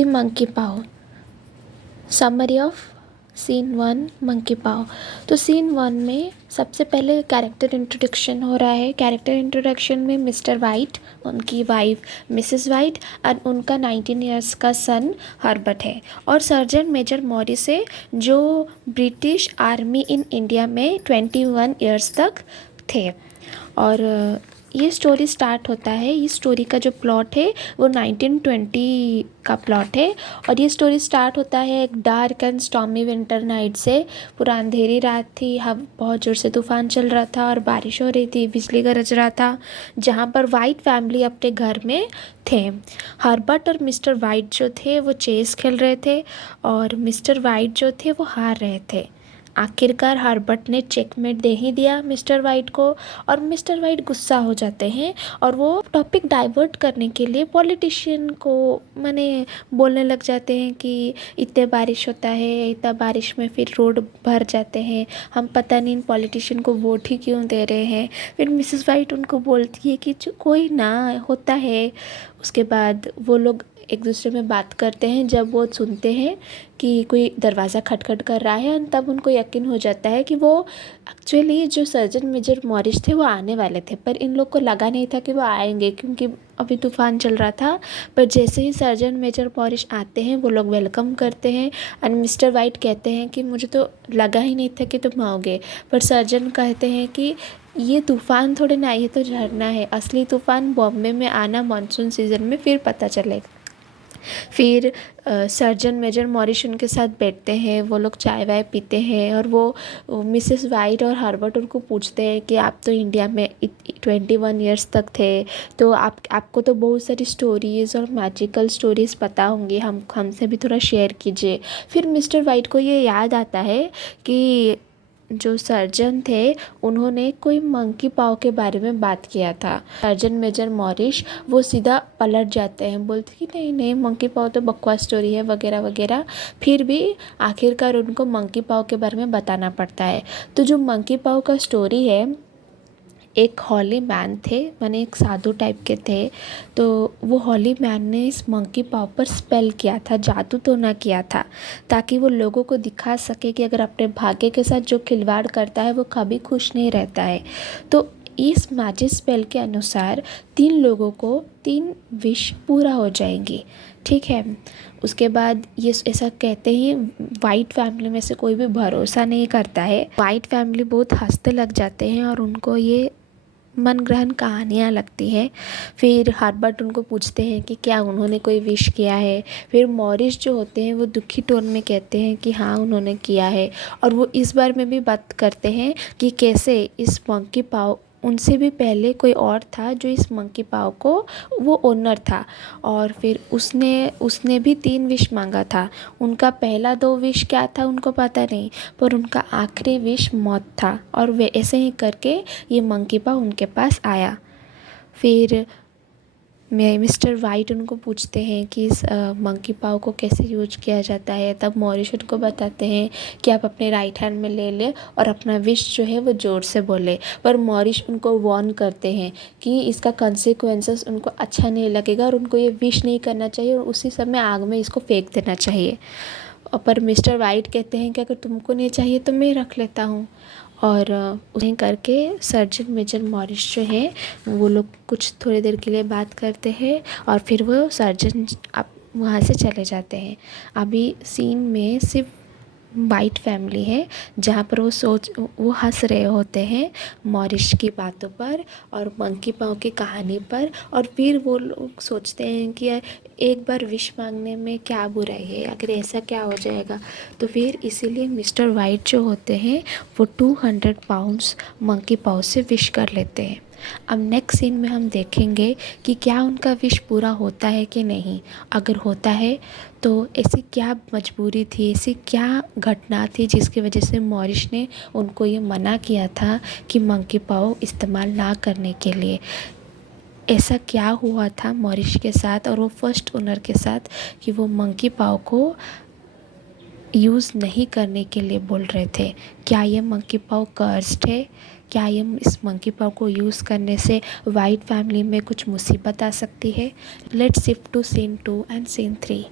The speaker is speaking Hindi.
The monkey paw. Summary of scene 1 monkey paw. तो सीन 1 में सबसे पहले कैरेक्टर इंट्रोडक्शन हो रहा है। कैरेक्टर इंट्रोडक्शन में मिस्टर वाइट, उनकी वाइफ मिसेस वाइट और उनका 19 इयर्स का सन हर्बर्ट है, और सर्जेंट मेजर मॉरिस है जो ब्रिटिश आर्मी इन इंडिया में 21 इयर्स तक थे। और ये स्टोरी स्टार्ट होता है, इस स्टोरी का जो प्लॉट है वो 1920 का प्लॉट है। और ये स्टोरी स्टार्ट होता है एक dark and stormy winter night से। पूरा अंधेरी रात थी, बहुत ज़ोर से तूफान चल रहा था और बारिश हो रही थी, बिजली गरज रहा था, जहाँ पर वाइट फैमिली अपने घर में थे। हर्बर्ट और मिस्टर वाइट जो थे वो चेस खेल रहे थे, और मिस्टर वाइट जो थे वो हार रहे थे। आखिरकार हर्बर्ट ने चेकमेट दे ही दिया मिस्टर वाइट को, और मिस्टर वाइट गुस्सा हो जाते हैं और वो टॉपिक डाइवर्ट करने के लिए पॉलिटिशियन को माने बोलने लग जाते हैं कि इतने बारिश होता है, इतना बारिश में फिर रोड भर जाते हैं, हम पता नहीं इन पॉलिटिशियन को वोट ही क्यों दे रहे हैं। फिर मिसेस वाइट उनको बोलती है कि कोई ना, होता है। उसके बाद वो लोग एक दूसरे में बात करते हैं। जब वो सुनते हैं कि कोई दरवाज़ा खटखट कर रहा है, तब उनको यकीन हो जाता है कि वो एक्चुअली जो सर्जन मेजर मॉरिस थे वो आने वाले थे, पर इन लोग को लगा नहीं था कि वो आएंगे क्योंकि अभी तूफान चल रहा था। पर जैसे ही सर्जन मेजर मॉरिस आते हैं वो लोग वेलकम करते हैं, और मिस्टर वाइट कहते हैं कि मुझे तो लगा ही नहीं था कि तुम आओगे। पर सर्जन कहते हैं कि ये तूफ़ान थोड़े ना, ये तो झरना है, असली तूफ़ान बॉम्बे में आना मानसून सीज़न में फिर पता चलेगा। फिर सर्जन मेजर मॉरिस उनके साथ बैठते हैं, वो लोग चाय वाय पीते हैं, और वो मिसेस वाइट और हर्बर्ट उनको पूछते हैं कि आप तो इंडिया में 21 इयर्स तक थे, तो आपको तो बहुत सारी स्टोरीज़ और मैजिकल स्टोरीज़ पता होंगी, हमसे भी थोड़ा शेयर कीजिए। फिर मिस्टर वाइट को ये याद आता है कि जो सर्जन थे उन्होंने कोई मंकी पाव के बारे में बात किया था। सर्जन मेजर मॉरिस वो सीधा पलट जाते हैं, बोलते कि नहीं नहीं, मंकी पाव तो बकवास स्टोरी है वगैरह वगैरह। फिर भी आखिरकार उनको मंकी पाव के बारे में बताना पड़ता है। तो जो मंकी पाव का स्टोरी है, एक हॉली मैन थे, माने एक साधु टाइप के थे। तो वो हॉली मैन ने इस मंकी पाव पर स्पेल किया था, जादू टोना किया था, ताकि वो लोगों को दिखा सके कि अगर अपने भाग्य के साथ जो खिलवाड़ करता है वो कभी खुश नहीं रहता है। तो इस मैजिक स्पेल के अनुसार 3 लोगों को 3 विश पूरा हो जाएंगी, ठीक है। उसके बाद ये ऐसा कहते ही वाइट फैमिली में से कोई भी भरोसा नहीं करता है। वाइट फैमिली बहुत हंसते लग जाते हैं और उनको ये मन ग्रहण कहानियाँ लगती हैं। फिर हर्बर्ट उनको पूछते हैं कि क्या उन्होंने कोई विश किया है। फिर मॉरिस जो होते हैं वो दुखी टोन में कहते हैं कि हाँ उन्होंने किया है, और वो इस बार में भी बात करते हैं कि कैसे इस मंकी पाव, उनसे भी पहले कोई और था जो इस मंकी पाव को वो ओनर था, और फिर उसने भी 3 विश मांगा था। उनका पहला 2 विश क्या था उनको पता नहीं, पर उनका आखिरी विश मौत था, और वे ऐसे ही करके ये मंकी पाव उनके पास आया। फिर मिस्टर वाइट उनको पूछते हैं कि इस मंकी पाव को कैसे यूज किया जाता है। तब मॉरिस उनको बताते हैं कि आप अपने राइट हैंड में ले ले और अपना विश जो है वो ज़ोर से बोले। पर मॉरिस उनको वार्न करते हैं कि इसका कंसिक्वेंसेस उनको अच्छा नहीं लगेगा और उनको ये विश नहीं करना चाहिए और उसी समय आग में इसको फेंक देना चाहिए। पर मिस्टर वाइट कहते हैं कि अगर तुमको नहीं चाहिए तो मैं रख लेता हूँ। और उन्हें करके सर्जन मेजर मॉरिस जो है वो लोग कुछ थोड़ी देर के लिए बात करते हैं, और फिर वो सर्जन वहाँ से चले जाते हैं। अभी सीन में सिर्फ वाइट फैमिली है, जहाँ पर वो हंस रहे होते हैं मॉरिस की बातों पर और मंकी पाव की कहानी पर। और फिर वो लोग सोचते हैं कि एक बार विश मांगने में क्या बुराई है, अगर ऐसा क्या हो जाएगा। तो फिर इसीलिए मिस्टर वाइट जो होते हैं वो 200 पाउंड्स मंकी पाव से विश कर लेते हैं। अब नेक्स्ट सीन में हम देखेंगे कि क्या उनका विश पूरा होता है कि नहीं। अगर होता है तो ऐसी क्या मजबूरी थी, ऐसी क्या घटना थी जिसकी वजह से मॉरिस ने उनको ये मना किया था कि मंकी पाव इस्तेमाल ना करने के लिए। ऐसा क्या हुआ था मॉरिस के साथ और वो फर्स्ट ओनर के साथ कि वो मंकी पाव को यूज़ नहीं करने के लिए बोल रहे थे। क्या ये मंकी पाव कर्स्ड है? क्या ये इस मंकी पाव को यूज़ करने से वाइट फैमिली में कुछ मुसीबत आ सकती है? Let's shift to scene 2 and scene 3।